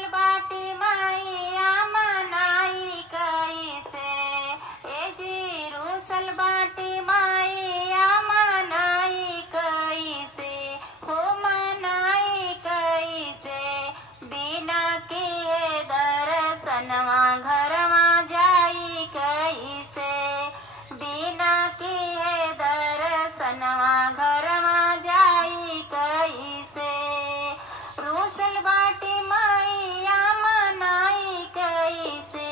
रूसल बाटी मैया मनाई कैसे। ए जी रूसल बाटी मैया मनाई कैसे, हो मनाई कैसे। बिना किए दर्शनवा घरवा जाई कैसे, बिना किए दर्शनवा घरवा जाई कैसे। रूसल बाटी मैया मनाई कैसे,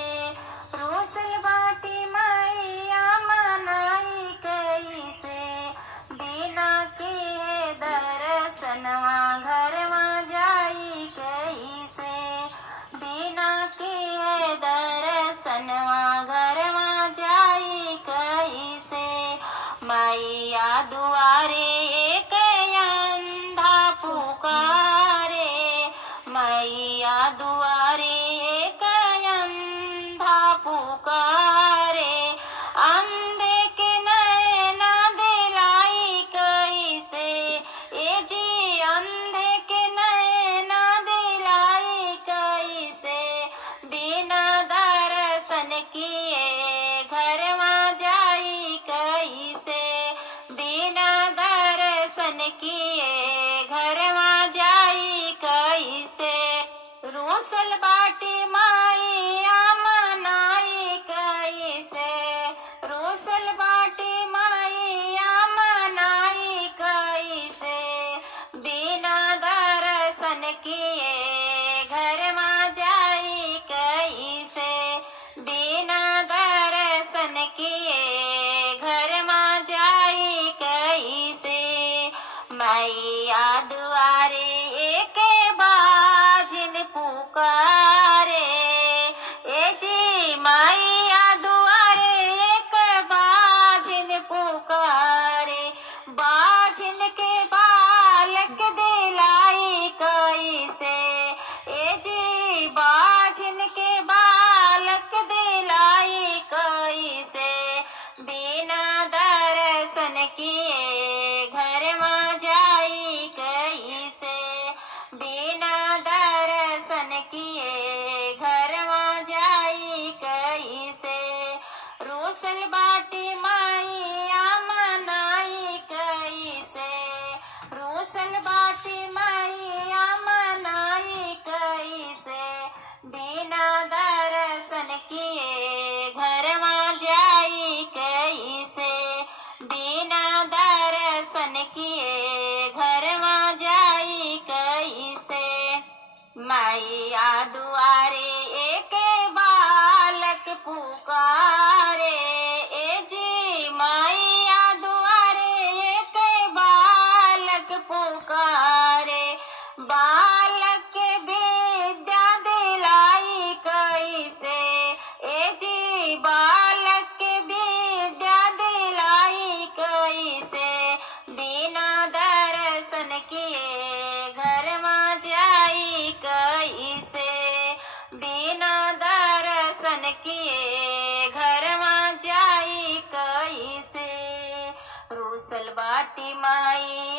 रूसल बाटी मैया मनाई कैसे। बिना किए दर्शनवा घरवा जाई कैसे, बिना किए दर्शनवा घरवा जाई कैसे। मैया दुआरे एक अंधा पुकारे, मैया दुआरे एक अंधा पुकारे। अंधे के नैना दिलाई कैसे, ए जी अंधे के नैना दिलाई कैसे। बिना दर्शन किए घरवा जाई कैसे, बिना दर्शन किए घरवा जाई कैसे। रूसल बाटी मैया मनाई कैसे, रूसल बाटी मैया मनाई कैसे। बिना दर्शन किए घरवा जाई कैसे, बिना दर्शन किए घरवा जाई कैसे। मैया दुआरे एक बाजिन पुकारे, ए जी मैया दुआरे एक बाजिन पुकारे। बाजिन के बालक दिलाई कैसे, ए जी बाजिन के बालक दिलाई कैसे। बिना दर्शन किए घरवा जाई कैसे, बिना दर्शन किए घरवा जाई कैसे। रूसल बाटी मैया मनाई कैसे, रूसल बाटी मैया मनाई कैसे। बिना दर्शन किए घरवा जाई कैसे, बिना दर्शन किए घरवा जाई कैसे। मैया दुआरे एक बालक पुकारे, ए जी मैया दुआरे एक बालक पुकारे। बालक के विद्या दिलाई कैसे, ए जी बालक के विद्या दिलाई कैसे। बिना दर्शन किए घरवा जाई कैसे, बिना दर्शन किए घरवा जाई कैसे। रूसल बाटी माई